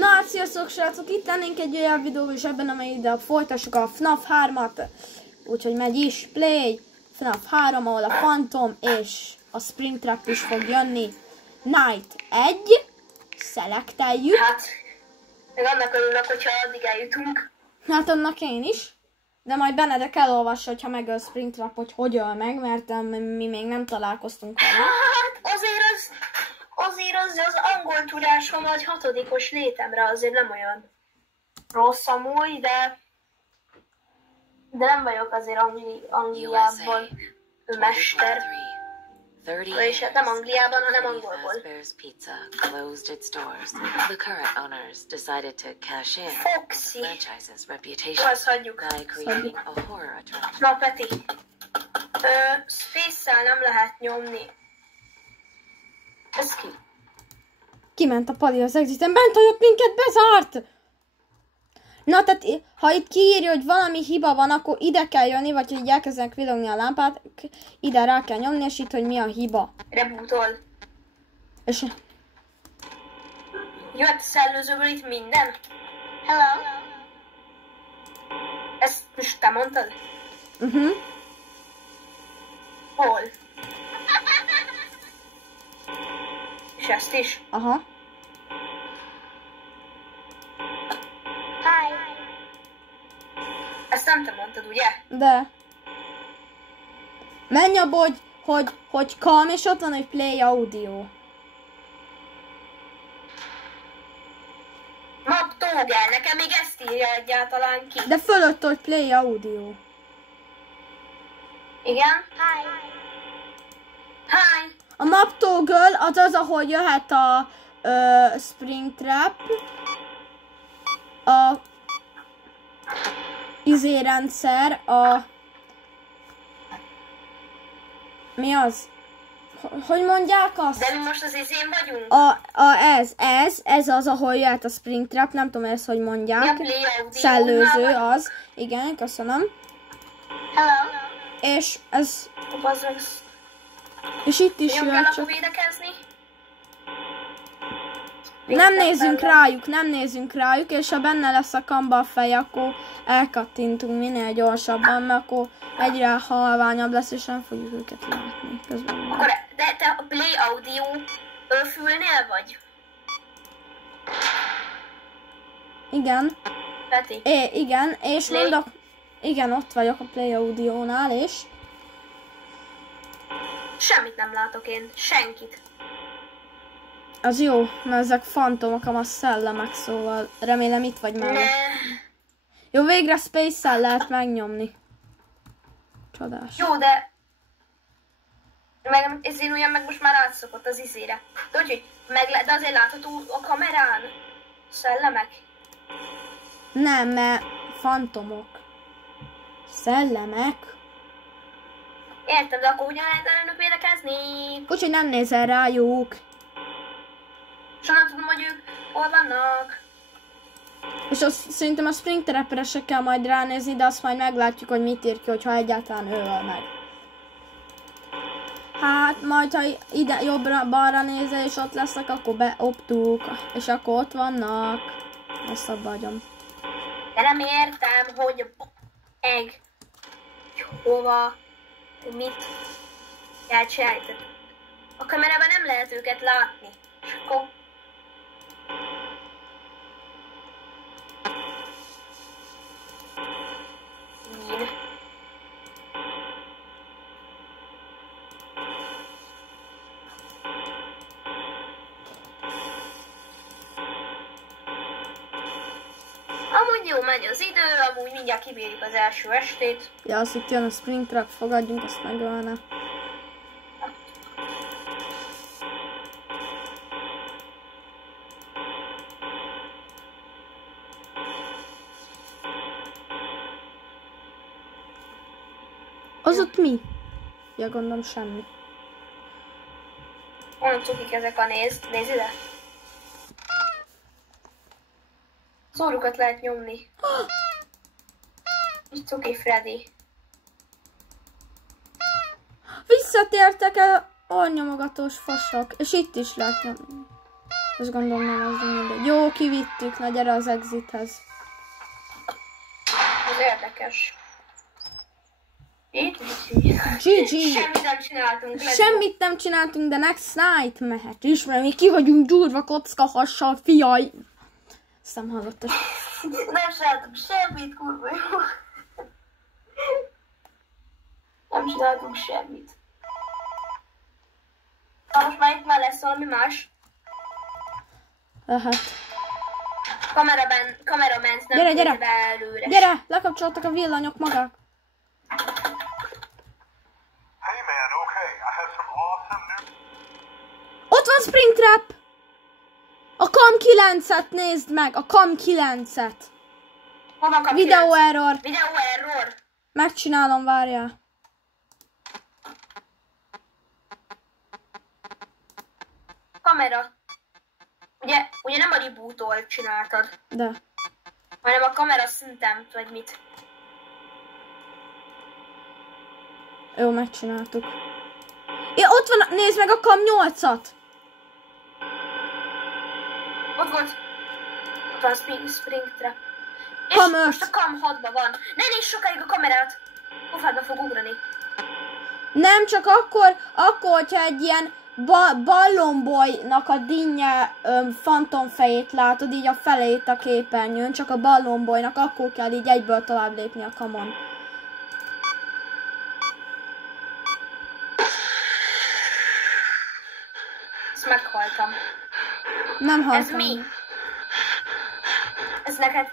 Na hát sziasztok srácok, itt lennénk egy olyan videó is ebben, amelyben folytassuk a FNAF 3-at. Úgyhogy megy is, play, FNAF 3, ahol a Phantom és a Springtrap is fog jönni. Night 1, szelekteljük. Hát, meg annak örülök, hogyha addig eljutunk. Hát annak én is. De majd Benedek elolvassa, hogyha megöl Springtrap, hogy öl meg, mert mi még nem találkoztunk vele. Hát azért az angol tudásom vagy 6-os létemre azért nem olyan rossz amúgy, de nem vagyok azért Angliában mester. Vagyis hát nem Angliában, hanem angolból. Foxy. Azt hagyjuk. Na Peti, Space-szel nem lehet nyomni. Ez ki? Kiment a Pali az exiten, bent hagyott minket, bezárt! Na, tehát ha itt kiírja, hogy valami hiba van, akkor ide kell jönni, vagy hogy így elkezdenek villogni a lámpát, ide rá kell nyomni, és itt, hogy mi a hiba. Rebootol. És... Jött a szellőzőből itt minden. Hello. Ezt most te mondtad? Hol? És ezt is? Aha. Hi. Ezt nem te mondtad, ugye? De. Menj abba, hogy calm, és ott van, hogy play audio. Map Toggle, nekem még ezt írja egyáltalán ki. De fölött, hogy play audio. Igen? Hi. Hi. A map toggle az, ahol jöhet a Springtrap, a izérendszer, mi az? Hogy mondják azt? De mi most az izén vagyunk? Ez az, ahol jöhet a Springtrap, nem tudom ezt, hogy mondják. Ja, play audio. Szellőző az. Igen, köszönöm. Hello. És ez... Bazzag. És itt is Nyomjál jöhet, akkor csak... védekezni. Nem nézzünk rájuk, és ha benne lesz a kamba a fej, akkor elkattintunk minél gyorsabban, mert akkor egyre halványabb lesz, és nem fogjuk őket látni közben. Akkor, de te a play audio fülnél vagy? Igen. Peti? Igen, és Play. mondok... Igen, ott vagyok a Play Audio-nál, és... Semmit nem látok én, senkit. Az jó, mert ezek fantomok, a szellemek, szóval remélem itt vagy mellett. Ne. Jó, végre Space-szel lehet megnyomni. Csodás. Jó, de... Ezért olyan meg most már átszokott az izére. De úgyhogy de azért látható a kamerán szellemek. Nem, mert fantomok. Szellemek. Értem, de akkor ugyan lehet ellenük védekezni. Úgyhogy nem nézel rájuk. És onnan tudom, hogy ők hol vannak. És szerintem a Springtrapre se kell majd ránézni, de azt majd meglátjuk, hogy mit ír ki, hogyha egyáltalán ő öl meg. Hát majd, ha ide jobbra-balra nézel, és ott lesznek, akkor beoptuk, és akkor ott vannak. Ezt abba hagyom. De nem értem, hogy hova, mit kell csinálni. A kamerában nem lehet őket látni. És akkor... Én. Amúgy jó megy az idő, amúgy mindjárt kibírjuk az első estét. Ja, azt itt jön a Springtrap, fogadjunk, azt megölne. Az ott mi? Ja, gondolom semmi. Olyan cukik ezek a nézd ide. Szórukat lehet nyomni. Így cuki Freddy. Visszatértek el ornyomogatós fasok, és itt is lehet nyomni. Azt gondolom nem az mindegy. Jó, kivittük, na gyere az exithez. Ez érdekes. Itt? GG! Semmit nem csináltunk. Semmit nem csináltunk, de next night mehet is, mert mi ki vagyunk gyúrva kocka hassal, fiaj. Ezt nem hallottad. Nem csináltunk semmit, kurva jó. Nem csináltunk semmit. Na most már itt már lesz valami más. Lehet. Kamerament nem Gyere, gyere! téve előre. Gyere, lekapcsoltak a villanyok magák. Hey man, okay, I have some awesome news. Ott van Springtrap! A Cam 9-et nézd meg, a Cam 9-et. Hol van Video error. Video error. Megcsinálom, várjál. Kamera. Ugye nem a reboot-ol csináltad, De. hanem a kamera szinten, vagy mit. Jó, megcsináltuk. Ja, ott van, nézd meg a Cam 8-at. Ott volt. Ott van Springtrap. És Cam 5. most a Cam 6-ban van. Ne nézd sokáig a kamerát. Pofádba fog ugrani. Nem, csak akkor, hogyha egy ilyen ballonbolynak a dinnye fantomfejét látod, így a felét a képernyőn, csak a ballonbolynak akkor kell így egyből tovább lépni a kamon. Ezt meghaltam. Nem haltam. Ez mi? Ez neked...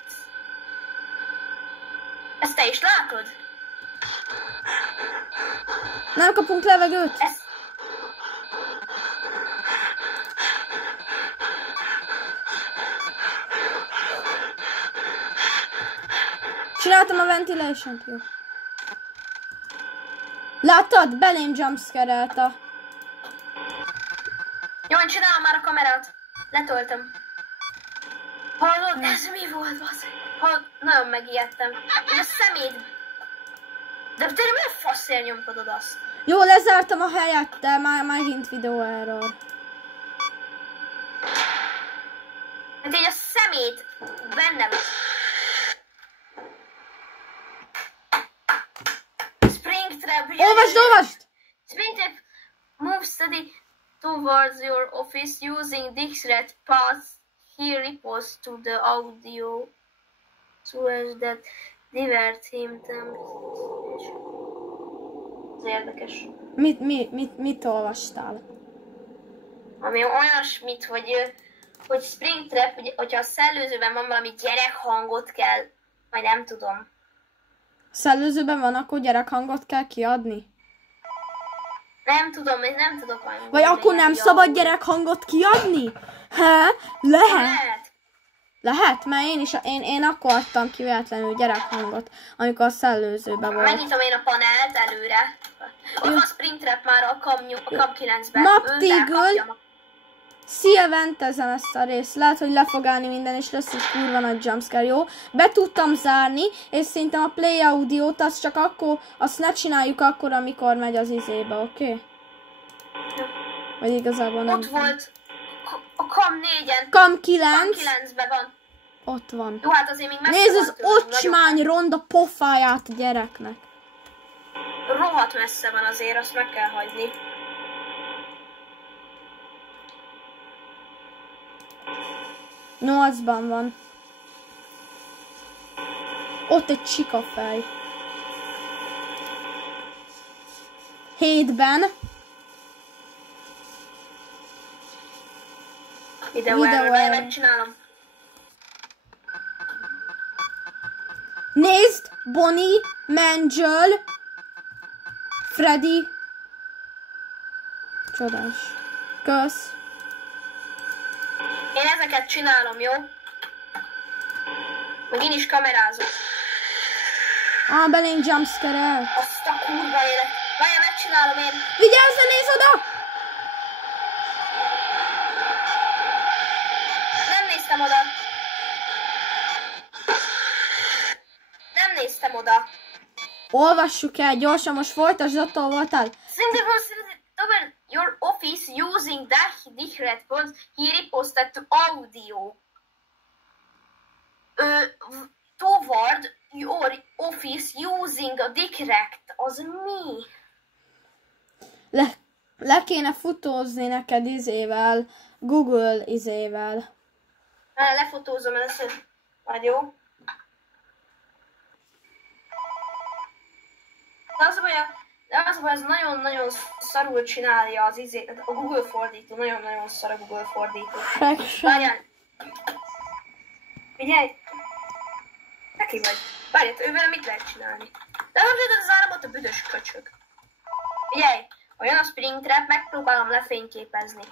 Ezt te is látod? Nem kapunk levegőt? Ez... Csináltam a ventilation-t, jó. Láttad? Belém jumpscare-elta. Jó, csinálom már a kamerát. Letöltöm. Hallod? Ez mi volt, basszeg? Nagyon megijedtem. Ez a szemét. De te miért faszél nyomkodod azt? Jó, lezártam a helyet, de már megint videó error. Hát így a szemét benne van. Springtrap. Olvasd! Springtrap move steady towards your office using Dixred path. He reports to the audio source that divert him. Ez érdekes. Mit olvastál? Ami olyasmit, hogy Springtrap, hogyha a szellőzőben van valami gyerekhangot kell, vagy nem tudom. Szellőzőben van, akkor gyerekhangot kell kiadni? Nem tudom, én nem tudok olyan. Vagy akkor nem szabad gyerekhangot kiadni? Lehet. Lehet, mert én akkor adtam ki véletlenül gyerekhangot, amikor a szellőzőben volt. Megnyitom én a panelt előre. Ott van Springtrap már a Cam 9-ben. Maptigl. Szilventezem ezt a részt. Lehet, hogy le fog állni minden, és lesz egy kurva nagy jumpscare, jó? Be tudtam zárni, és szerintem a play audiót azt csak akkor, azt ne csináljuk akkor, amikor megy az izébe, oké? Okay? Vagy igazából nem. Ott volt a Cam 4-en. Cam 9. Cam 9-ben van. Ott van. Jó, hát azért még messze Nézd van az tőlünk, ocsmány ronda pofáját a gyereknek. Rohadt messze van azért, azt meg kell hagyni. Nyolcban van. Ott egy csikafej. 7-ben. Videó erről, megcsinálom. Nézd! Bonnie, Mangel, Freddy. Csodás. Kösz. Én ezeket csinálom, jó? Meg én is kamerázok. Belén jumpscare-el. Azt a kurva élet. Várjál, megcsinálom én. Vigyázz, ne nézz oda! Nem néztem oda. Nem néztem oda. Olvassuk el gyorsan, most folytasd, attól voltál. Your office office using Dich response, he reposted to audio. Toward your office using a direct. Az mi? Le kéne futózni neked izével, Google izével. Lefotózom először. Majd jó. De az a baj, ez nagyon-nagyon szarul csinálja az a Google fordító. Nagyon-nagyon szar a Google fordító. Várjál. Figyelj! Neki vagy. Várjál, ővel mit lehet csinálni? De nem tudod az államot a büdös köcsög. Figyelj! Ha jön a Springtrap, megpróbálom lefényképezni.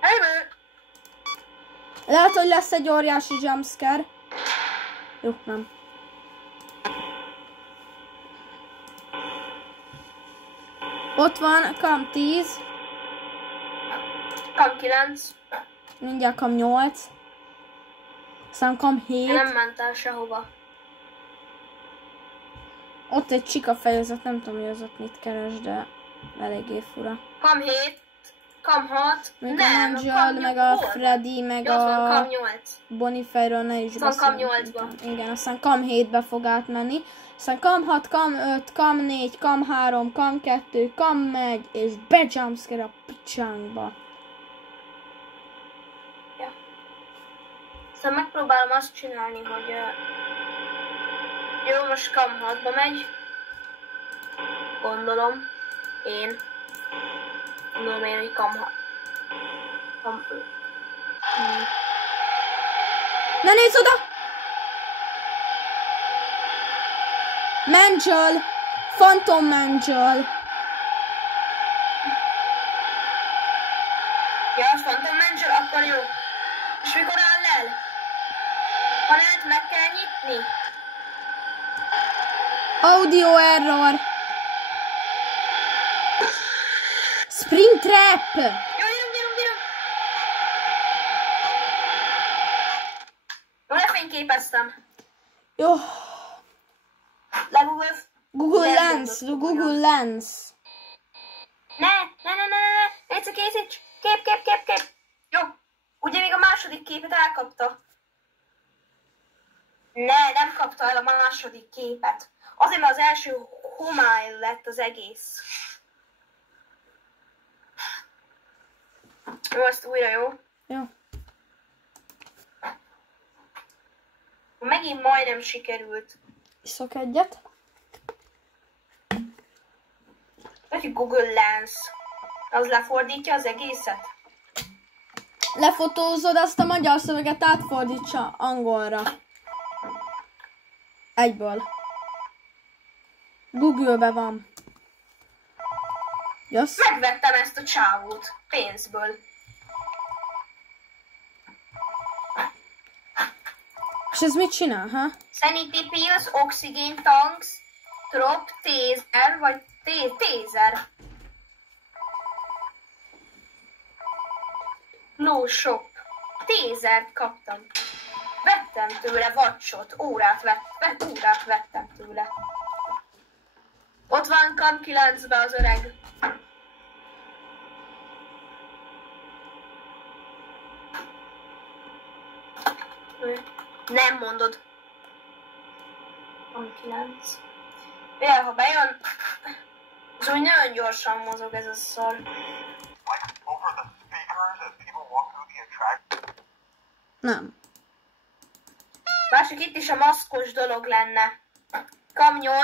Helyből! Lehet, hogy lesz egy óriási jumpscare. Jó, nem. Ott van, kam 10. Kam 9. Mindjárt kam 8. Aztán kam 7. Nem ment el sehova. Ott egy csika fejezet, nem tudom, hogy az ott mit keres, de eléggé fura. Kam 7. Kam 6. Meg Nem, a Angel, meg a Freddy, meg a Kam 8. Bonifayról ne is Aztán kam beszéljünk. 8-ba. Igen, aztán kam 7-be fog átmenni. Aztán kam 6, kam 5, kam 4, kam 3, kam 2, kam megy, és bejumpscare a picsánkba. Ja. Aztán megpróbálom azt csinálni, hogy jó, most kam 6-ba megy. Gondolom én, hogy kam 6. Ne nézz oda! Mangel! Phantom Mangel! Ja, azt mondtam, Mangel, akkor jó. És mikor áll el? Panelt meg kell nyitni. Audio error! Springtrap! Jó, gyerünk. Jó, lefényképeztem. Jó. Google Google Lens. Ne. Légy készíts. Kép. Jó. Ugye még a második képet elkapta. Nem kapta el a második képet. Azért, mert az első homály lett az egész. Jó, ezt újra, jó? Jó. Megint majdnem sikerült. Iszok egyet. Vagy Google Lens. Az lefordítja az egészet? Lefotózod, azt a magyar szöveget átfordítsa angolra. Egyből. Google-be van. Jössz? Megvettem ezt a csávót. Pénzből. És ez mit csinál, ha? Sanity pills, oxygen tanks, drop, taser, vagy taser. No shop. Tasert kaptam. Vettem tőle vacsot, órát vettem tőle. Ott van kam 9-be az öreg. Nem mondod. Kam 9. Ja, ha bejön, az úgy nagyon gyorsan mozog ez a szar. Like over the speakers as people walk through the attraction? Nem. Másik itt is a maszkos dolog lenne. Kam 8.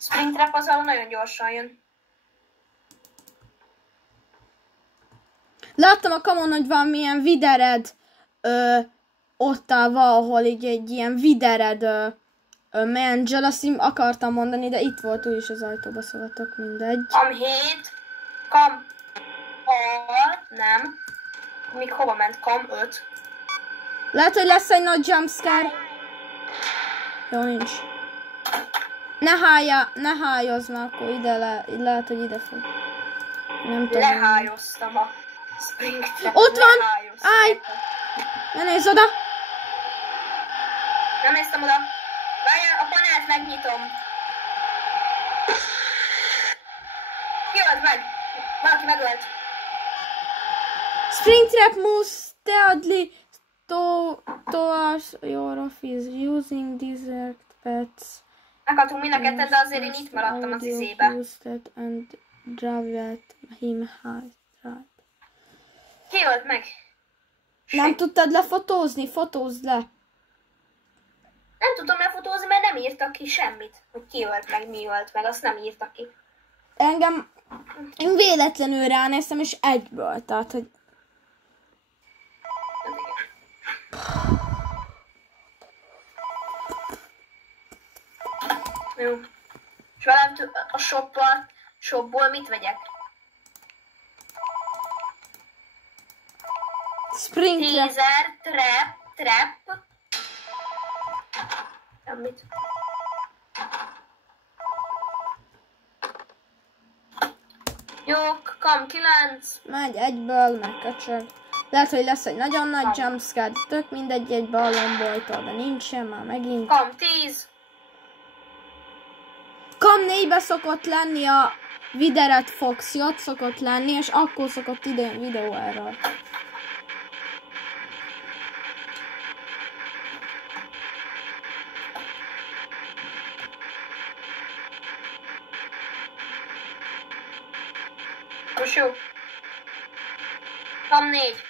Springtrap az, ahol nagyon gyorsan jön. Láttam a kamon, hogy van milyen videred ott áll valahol így egy ilyen videred Mangel, azt így akartam mondani, de itt volt úgyis az ajtóba, szóval tök mindegy. Kam 7. Kam 6. Nem. Még hova ment? Kam 5. Lehet, hogy lesz egy nagy jumpscare. Jó, nincs. Ne hájozz már, akkor lehet, hogy ide fog. Nem tudom. Lehájoztam a Springtrap. Ott van! Állj! Ne nézz oda! Nem néztem oda. Várjál, a panelt megnyitom. Az meg! Valaki megölt. Springtrap moves deadly towards your office using desert pets. Meghaltunk mind a ketten, de azért én itt maradtam az izébe. And drive him high. Ki ölt meg? Nem tudtad lefotózni? Fotózd le. Nem tudom lefotózni, mert nem írtak ki semmit. Hogy ki ölt meg, mi ölt meg, azt nem írtak ki. Én véletlenül ránéztem, és egyből, tehát, hogy... Jó. És velem a shopból mit vegyek? Springtrap. Teaser, trap. Semmit. Jó, kam 9. Megy egyből, megköcsög. Lehet, hogy lesz egy nagyon nagy jumpscare, tök mindegy, egy ballonboltól, de nincsen már megint. Kam 10. Kam 4-be szokott lenni a Videret Fox, ott szokott lenni, és akkor szokott idén videó erről. Most jó. Kam 4.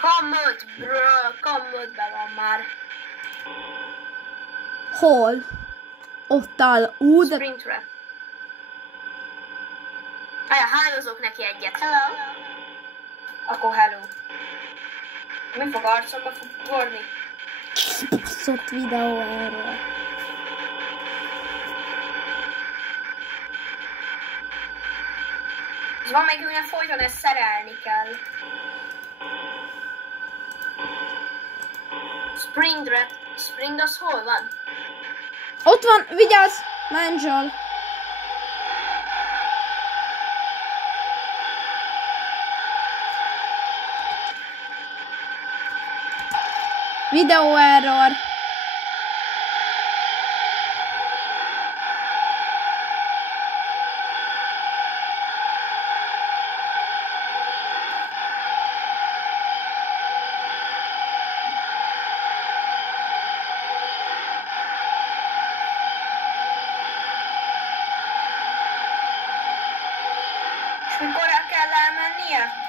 Kam 5, bro. Kam 5-ben van már. Hol? Ott áll. De... Springtrap. Hányozok neki egyet. Hello. Akkor hello. Mi fog arcomba fogorni? Baszott videó erről. És van még olyan folyton, ezt szerelni kell. Spring az hol van? Ott van, vigyázz! Manjol. Video error. És mikor el kell elmennie?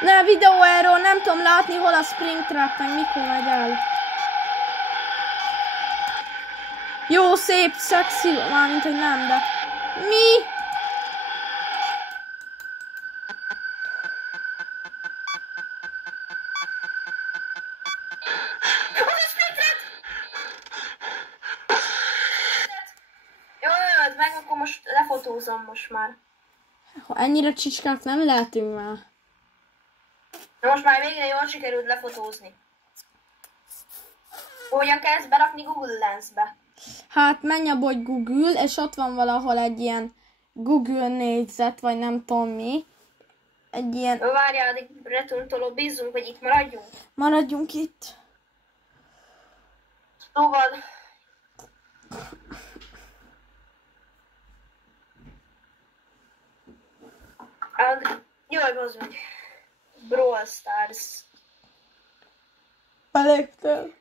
Ne, videó error, nem tudom látni, hol a Springtrap, meg mikor megy el. Jó, szép, szexi, mármint, hogy nem, de... Mi? Jó, öld meg, akkor most lefotózom most már. Ha ennyire csicskák nem lehetünk már. Na most már végre jól sikerült lefotózni. Hogyan kell ezt berakni Google Lensbe? Hát menj abba, hogy Google, és ott van valahol egy ilyen Google négyzet, vagy nem tudom mi. Egy ilyen... Jó, várjál, addig retuntoló, bízzunk, hogy itt maradjunk. Maradjunk itt. Szóval... Jaj, az meg. Brawl Stars. Beléptél?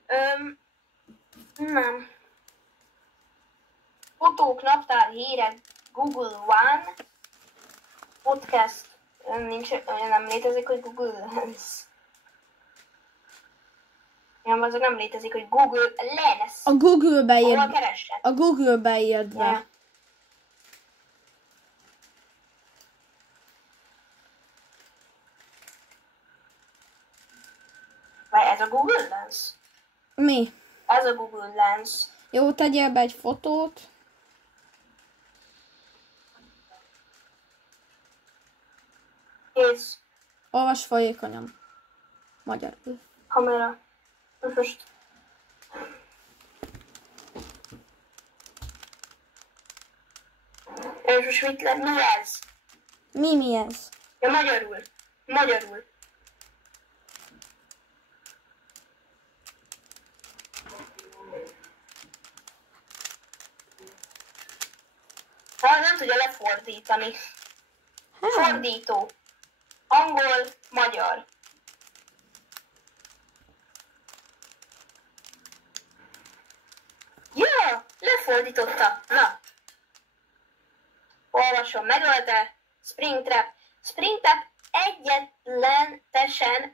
Nem. Fotók, naptár, hírek, Google One, podcast, nincs, nem létezik, hogy Google Lens. Nem, azok nem létezik, hogy Google Lens. A Google-be Hol írd. keresed? A Google-be írd be. Yeah. Vagy ez a Google Lens? Mi? Ez a Google Lens. Jó, tegyél be egy fotót. Kész. Olvas folyékonyan. Magyarul. Kamera. Most. És most mi ez? Mi ez? Ja, magyarul. Magyarul. Nem tudja lefordítani. Fordító. Angol, magyar. Ja, lefordította. Na. Olvasom, megölte. Springtrap. Springtrap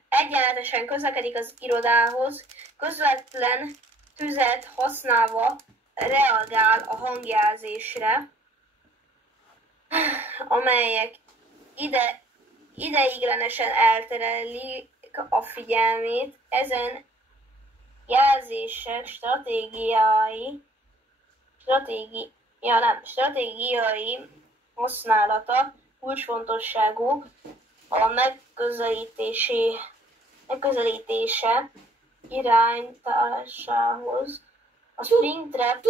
egyenletesen közlekedik az irodához, közvetlen tüzet használva reagál a hangjelzésre, amelyek ideiglenesen elterelik a figyelmét. Ezen jelzések stratégiai használata kulcsfontosságú a megközelítése irányításához. A Springtrap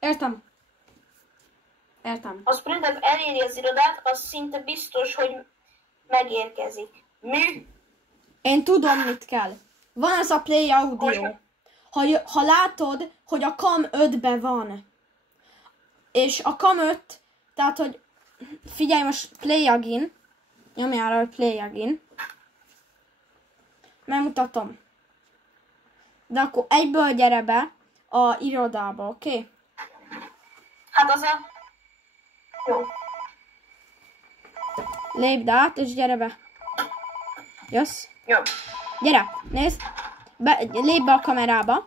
Értem. A Springtrap eléri az irodát, az szinte biztos, hogy megérkezik. Mi? Én tudom, mit kell. Van ez a Play Audio. Ha látod, hogy a Cam 5-be van, és a Cam 5, tehát, hogy figyelj most Play Again, nyomjál rá, hogy Play Again. Megmutatom. De akkor egyből gyere be a irodába, oké? Okay? Hát az a... Jó. Lépd át, és gyere be. Jössz? Jó. Gyere, nézd. Lépj be a kamerába.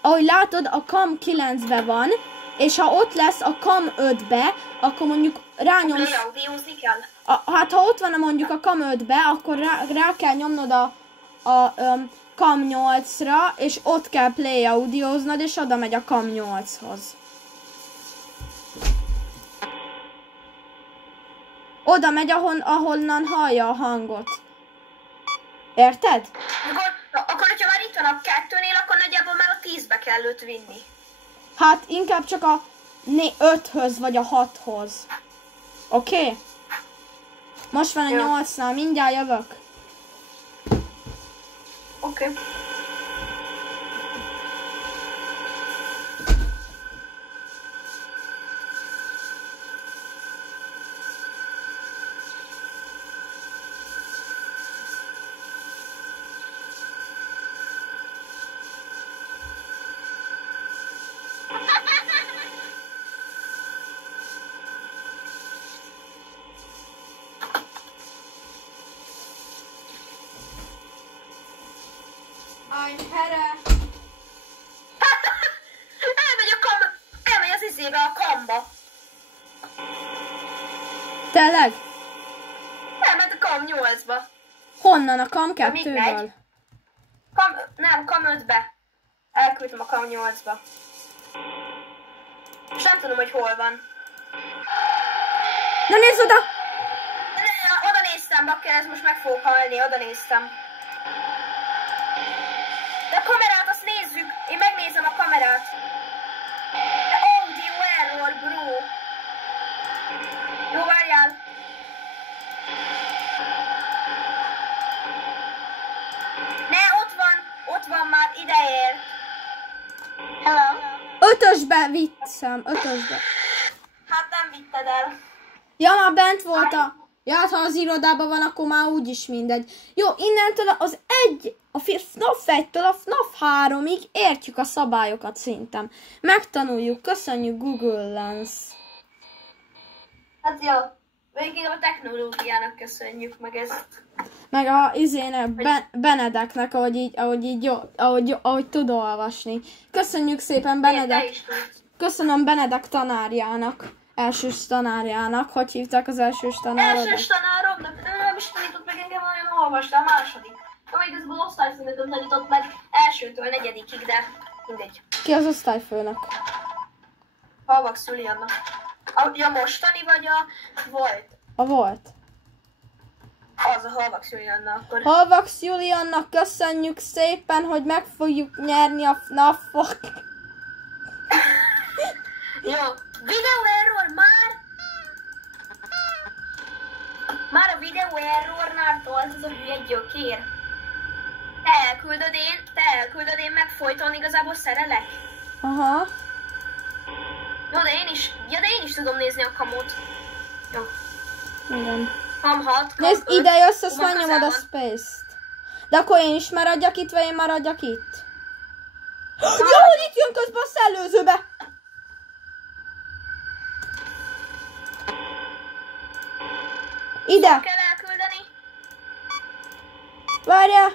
Ahogy látod, a Cam 9-be van, és ha ott lesz a Cam 5-be, akkor mondjuk rányomsz... Audiózni kell? Hát ha ott van mondjuk a Cam 5-be, akkor rá kell nyomnod a Cam 8-ra, és ott kell Play Audióznod, és oda megy a Cam 8-hoz. Oda megy, ahonnan hallja a hangot. Érted? Akkor hogyha már itt van a 2-nél, akkor nagyjából már a 10-be kell őt vinni. Hát inkább csak a 5-höz vagy a 6-hoz. Oké? Okay? Most van a 8-nál, mindjárt jövök. Oké. Okay. Elmegy az izébe, a Camba. Tényleg? Elment a Cam 8-ba. Honnan? A Cam 2-ből? Cam 5-be. Elküldtem a Cam 8-ba. És nem tudom, hogy hol van. Na nézd oda! Oda néztem, bakker, ez most meg fog halni, oda néztem. De a kamerát azt nézzük, én megnézem a kamerát. De audio error, bro. Jó, várjál. Ne, ott van már, ideér. Hello. 5-ösbe vittem, 5-ösbe. Hát nem vitted el. Ja, már bent volt a... Ja, hát ha az irodában van, akkor már úgyis mindegy. Jó, innentől a FNAF 1-től a FNAF 3-ig értjük a szabályokat szerintem. Megtanuljuk, köszönjük Google Lens. Hát jó, végig a technológiának köszönjük meg ezt. Meg a Benedeknek, ahogy tud olvasni. Köszönjük szépen Benedek. Köszönöm Benedek tanárjának. Elsős tanárjának. Hogy hívták az elsős tanárodat? Elsős tanáromnak? Nem is tanított meg engem, olyan olvasta, a második. Jó, igazából osztályfőnököm tanított meg elsőtől 4-ig, de mindegy. Ki az osztályfőnök? Halvax Julianna. A mostani vagy a volt? A volt. Az a Halvax Julianna akkor. Halvax Juliannak köszönjük szépen, hogy meg fogjuk nyerni a FNAF-ot. Jó. Videó erről már? Már a videó errornál tolt az a hülye gyökér. Te elküldöd, én meg folyton igazából szerelek. Aha. Jó, de én is tudom nézni a kamót. Jó. Igen. Kam 6, kam Nézd, 5. ide jössz, azt Hova megnyomod a közel van? space-t. De akkor én is maradjak itt, vagy én maradjak itt? Jó, hogy itt jön közben a szellőzőbe! Ide! Kell elküldeni? Várjál!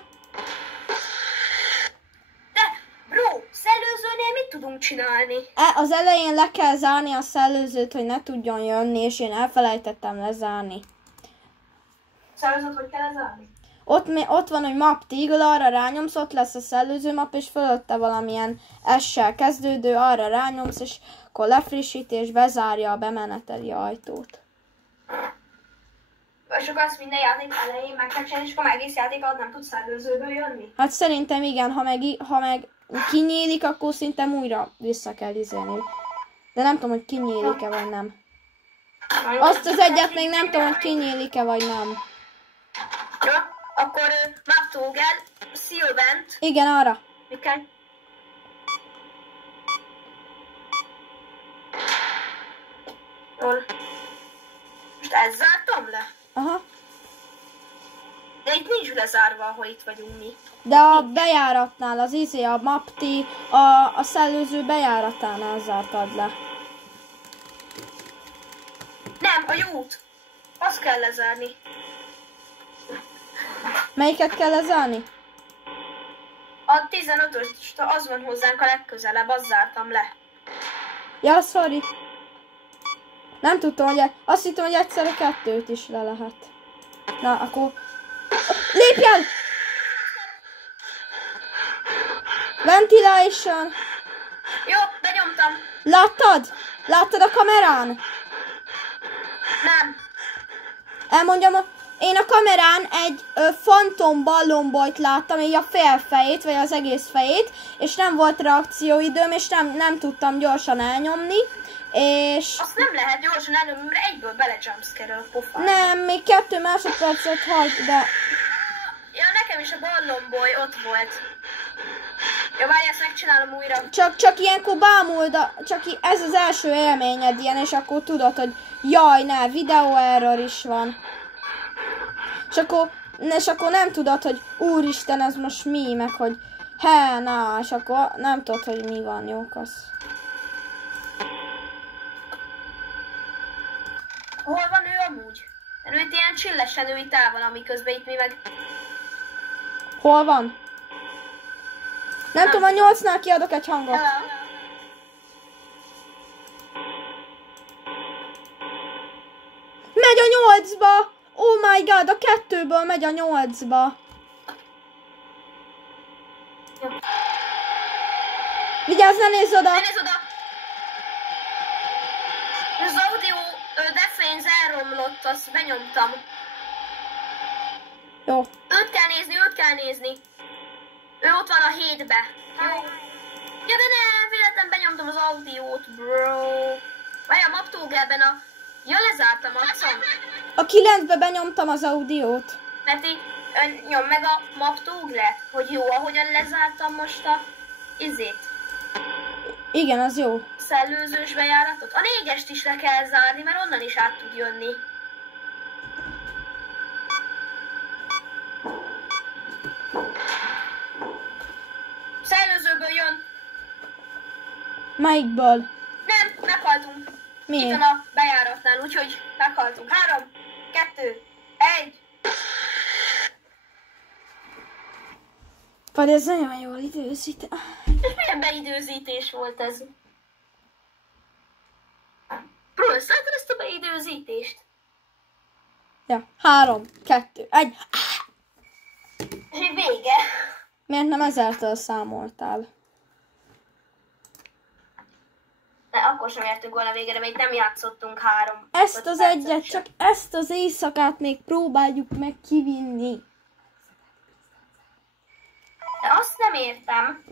De, bro, szellőzőnél mit tudunk csinálni? Az elején le kell zárni a szellőzőt, hogy ne tudjon jönni, és én elfelejtettem lezárni. Szellőzőt hogy kell lezárni? Ott van, hogy map Deagle, arra rányomsz, ott lesz a szellőző map, és fölötte valamilyen S-sel kezdődő, arra rányomsz, és akkor lefrissíti, és bezárja a bemeneteli ajtót. És akkor azt minden játék elején meg kell csinálni, és akkor egész játék alatt nem tudsz szellőzőből jönni? Hát szerintem igen, ha meg kinyílik, akkor szinte újra vissza kell izélni. De nem tudom, hogy kinyílik-e vagy nem. Azt az egyet még nem tudom, hogy kinyílik-e vagy nem. Jó, akkor map toggle, Sylvant. Igen, arra. Mi kell? Jól. Most ezt zártam le? Aha. De itt nincs lezárva, ahol itt vagyunk mi. De a bejáratnál, a mapti, a szellőző bejáratánál zártad le. Nem, a jót. Azt kell lezárni. Melyiket kell lezárni? A 15-ös, az van hozzánk a legközelebb, azt zártam le. Ja, sorry. Nem tudtam, hogy azt hittem, hogy egyszerre kettőt is le lehet. Na, akkor... Lépjen! Ventilation! Jó, benyomtam. Láttad? Láttad a kamerán? Nem. Elmondjam, én a kamerán egy fantom ballonbolyt láttam, így a fél fejét, vagy az egész fejét, és nem volt reakcióidőm, és nem tudtam gyorsan elnyomni, és... Azt nem lehet gyorsan elnyomni, mert egyből bele jumpscare-öl a pofán. Nem, még 2 másodpercet hagy, de... Ja, nekem is a ballonboly ott volt. Ja, várj, ezt megcsinálom újra. Csak ilyenkor bámul, csak ez az első élményed ilyen, és akkor tudod, hogy jaj, ne, videó error is van. És akkor nem tudod, hogy úristen, ez most mi, meg hogy na, és akkor nem tudod, hogy mi van, jókasz. Hol van ő amúgy? Mert ő itt ilyen csillesen ő itt el van, amiközben itt mi meg... Hol van? Nem tudom, a 8-nál kiadok egy hangot. Hello. Megy a 8-ba! Oh my god, a 2-ből megy a 8-ba. Vigyázz, ne nézz oda! Ne nézz oda! Az audio defense elromlott, azt benyomtam. Jó. Őt kell nézni. Ő ott van a 7-be. Jó. Ja, de nem, véletlen benyomtam az audiót, bro. Vagy a maptoggelben a... Ja, lezártam a szang. A 9-be benyomtam az audiót. Mert így nyom meg a maptoglet, hogy jó, ahogyan lezártam most a izét. Igen, az jó. Szellőzős bejáratot. A 4-est is le kell zárni, mert onnan is át tud jönni. Szellőzőből jön. Melyikből? Nem, meghaltunk. Miért? Itt van a bejáratnál, úgyhogy meghaltunk. 3, 2, 1. Vagy ez nagyon jól időzít. És milyen beidőzítés volt ez? Próbáltad ezt a beidőzítést? Ja, 3, 2, 1. És így vége. Miért nem 1000-től számoltál? De akkor sem értünk volna végére, mert nem játszottunk 3. Ezt az egyet, csak ezt az éjszakát még próbáljuk meg kivinni. De azt nem értem.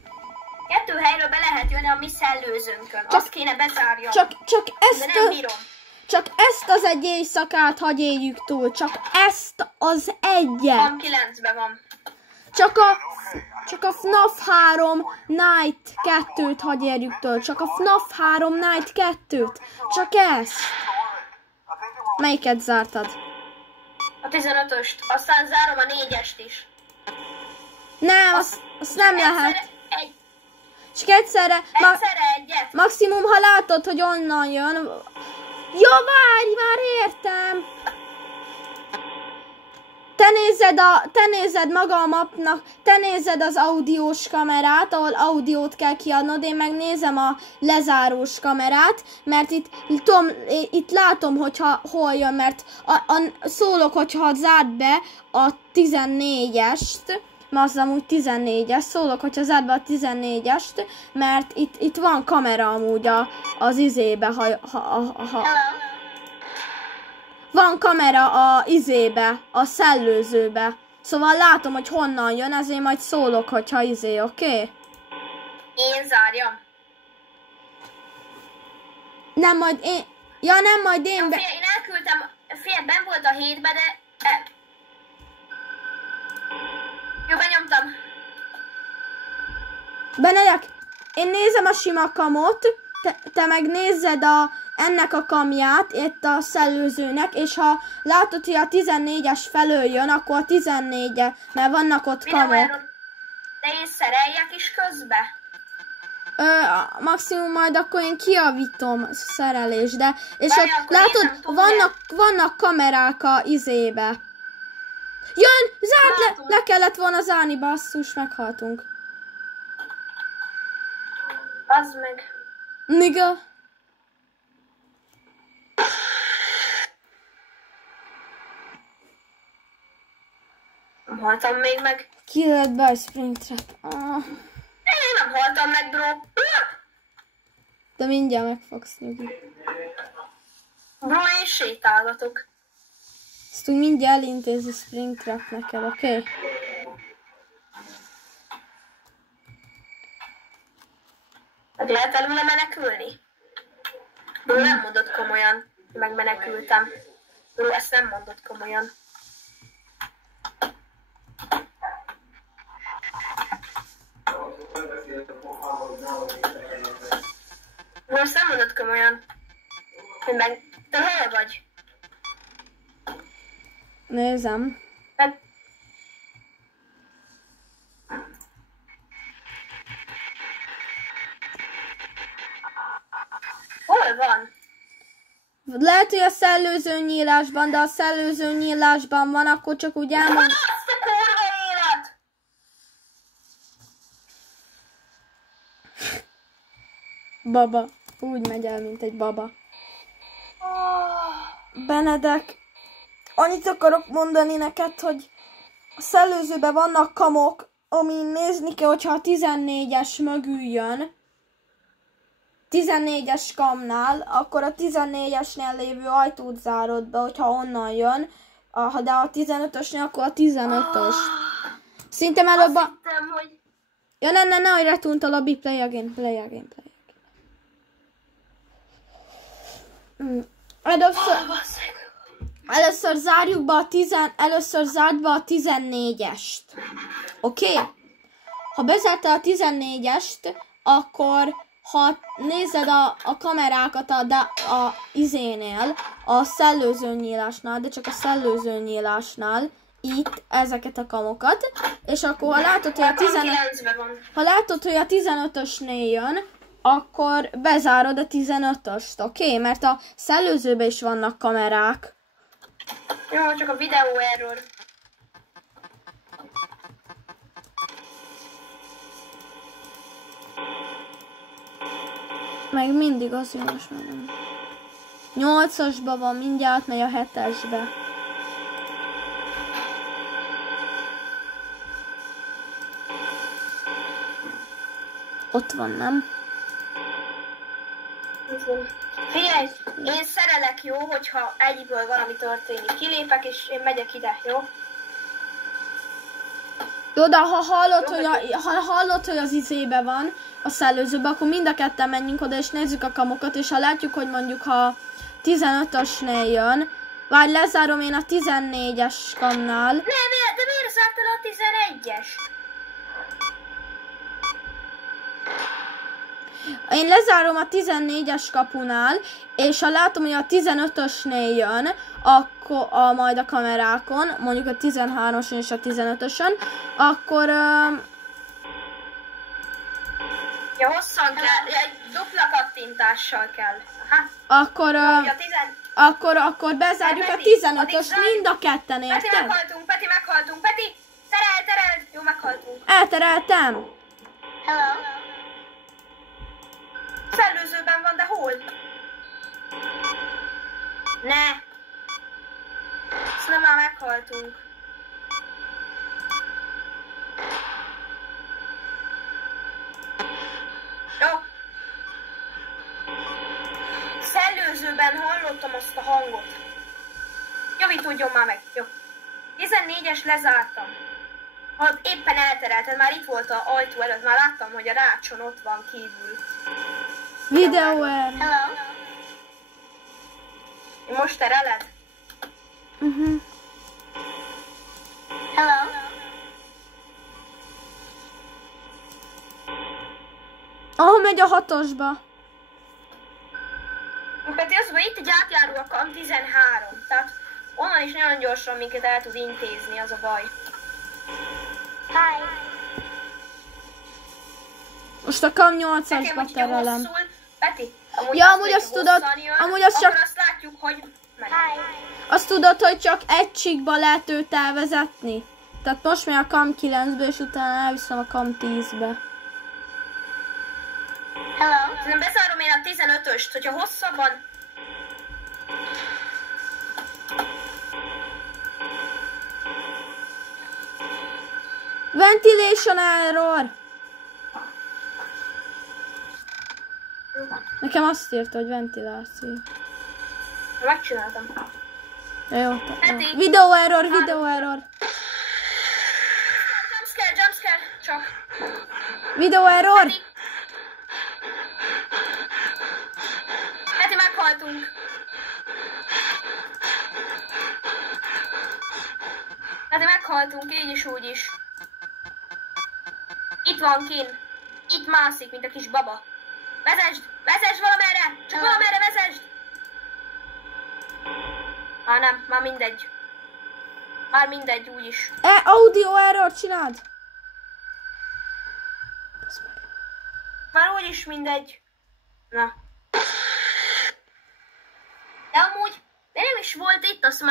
2 helyről be lehet jönni a mi szellőzőnkön. Azt kéne bezárjam. Csak De nem bírom. Csak ezt az egy éjszakát hagy éljük túl. Csak ezt az egyet. Van 9-ben van. Csak a FNAF 3 Night 2-t hagy érjük túl. Csak a FNAF 3 Night 2-t. Csak ezt. Melyiket zártad? A 15-öst. Aztán zárom a 4-est is. Nem, azt nem lehet. Csak egyszerre Egyet. maximum, ha látod, hogy onnan jön. Ja, várj, már értem. Te nézed maga a mapnak, te nézed az audiós kamerát, ahol audiót kell kiadnod, én meg nézem a lezárós kamerát, mert itt látom, hogyha hol jön, mert szólok, hogyha zárd be a 14-est, mert az amúgy 14-es, szólok, hogyha zárd be a 14-est, mert itt van kamera amúgy az izébe, van kamera a izébe, a szellőzőbe. Szóval látom, hogy honnan jön, ezért majd szólok, hogyha oké? Én zárjam. Nem, majd én... Ja, nem, majd én... Én elküldtem, benn volt a 7-be, de... Jó, benyomtam. Benedek, én nézem a sima kamot, te meg nézzed ennek a kamját, itt a szellőzőnek, és ha látod, hogy a 14-es felől jön, akkor a 14-e, mert vannak ott kamok. De én szereljek is közbe? Maximum majd akkor én kijavítom szerelés, de... És ott látod, vannak kamerák a izébe. Jön! Zárd le kellett volna zárni, basszus, meghaltunk. Az meg. Niga. Nem haltam még meg. Ki lett be a Springtrap? Én nem haltam meg, bro. De mindjárt meg fogsz, Nyugi. Bro, én sétálgatok. Ezt úgy mindjárt elintézi Springtrap neked, oké? Meg lehet előle menekülni? Bro, nem mondod komolyan. Megmenekültem. Bro, ezt nem mondod komolyan. Bro, ezt nem mondod komolyan. Te hol vagy? Nézem. Hát... Hol van? Lehet, hogy a szellőző nyílásban, de a szellőző nyílásban van, akkor csak úgy elmond... Azt a kurva élet! Baba. Úgy megy el, mint egy baba. Benedek, annyit akarok mondani neked, hogy a szellőzőben vannak kamok, amin nézni kell, hogyha a 14-es mögül jön. 14-es kamnál, akkor a 14-esnél lévő ajtót zárod be, hogyha onnan jön. De a 15-ösnél, akkor a 15-ös. Szinte előbb Azt hittem, hogy... Ja, ne, hogy return a lobby, play again. Először zárjuk be először zárd be a 14-est. Oké? Ha bezártál a 14-est, akkor ha nézed a kamerákat a izénél, a szellőző nyílásnál, de csak a szellőző nyílásnál, itt ezeket a kamokat, és akkor ha látod, hogy a 15-ösnél jön, akkor bezárod a 15-öst, oké? Mert a szellőzőben is vannak kamerák. Jó, csak a videó error. Meg mindig az jön, most már nem. 8-asban van, mindjárt megy a 7-esbe. Ott van, nem? Figyelj, én szerelek, jó, hogyha egyből valami történik. Kilépek és én megyek ide, jó? Jó, de ha hallod, hogy az izébe van, a szellőzőbe, akkor mind a ketten menjünk oda és nézzük a kamokat, és ha látjuk, hogy mondjuk, ha 15-ösnél jön. Vagy lezárom én a 14-es kamnál. De miért zártad a 11-es? Én lezárom a 14-es kapunál, és ha látom, hogy a 15-ösnél jön, akkor majd a kamerákon, mondjuk a 13-oson és a 15-ösön, akkor... Ja, hosszan kell, egy dupla kattintással kell. Aha. Akkor... A 10... Akkor bezárjuk a Peti, 15-ös mind a ketten, Peti, érted? meghaltunk, Peti! Tereld! Jó, meghaltunk. Eltereltem! Hello. Szellőzőben van, de hol? Ne! Szóval már meghaltunk. Jó. Szellőzőben hallottam azt a hangot. Javítódjon már meg. Jó. 14-es lezártam. Ha éppen elterelted, már itt volt a ajtó előtt, már láttam, hogy a rácson ott van kívül. Videóer. Hello. Most tereled? Hello. Ahol megy a 6-osba. Peti, az, hogy itt egy átjáró a kam 13, tehát onnan is nagyon gyorsan minket el tud intézni, az a baj. Hi. Most a kam Nekem, 8-asba hogyha terelem. hosszul, Peti, amúgy Ja, azt, amúgy hogyha azt tudod, hosszan jön, amúgy azt csak- akkor azt látjuk, hogy... Hi. Azt tudod, hogy csak egy csíkba lehet őt elvezetni? Tehát most mi a kam 9-be, és utána elviszem a kam 10-be. Hello. Szerintem bezárom én a 15-öst, hogyha hosszabban... Ventilation error! Nekem azt írta, hogy ventiláció. Megcsináltam. Ja, jó. Peti. Video error, video error. Jumpscare, csak. Video error! Peti. Peti, meghaltunk. Peti, meghaltunk, így is, úgy is. Itt van kin. Itt mászik, mint a kis baba. Vezesd valamerre! Csak valamerre vezesd! Nem, már mindegy. Már mindegy, úgyis. Audio error csináld! Már úgyis mindegy. Na. De amúgy, de nem is volt itt, azt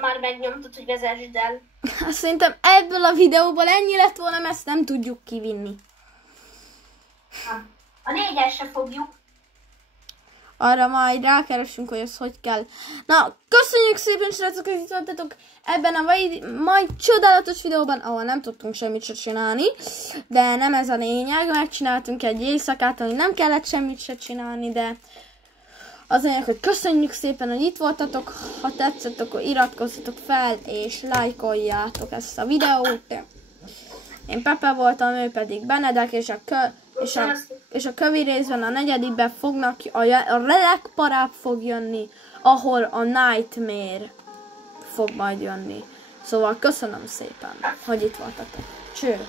már megnyomtad, hogy vezesd el. Szerintem ebből a videóból ennyi lett volna, mert ezt nem tudjuk kivinni. A 4-esre fogjuk. Arra majd rákeresünk, hogy ez hogy kell. Na, köszönjük szépen, srácok, hogy itt voltatok ebben a mai csodálatos videóban, ahol nem tudtunk semmit se csinálni, de nem ez a lényeg, megcsináltunk egy éjszakát, ahol nem kellett semmit se csinálni, de az lényeg, hogy köszönjük szépen, hogy itt voltatok, ha tetszett, akkor iratkozzatok fel, és lájkoljátok ezt a videót. Én Pepe voltam, ő pedig Benedek, és a kövi részben a 4-ben fognak, a legparább fog jönni, ahol a Nightmare fog majd jönni. Szóval köszönöm szépen, hogy itt voltatok. Cső!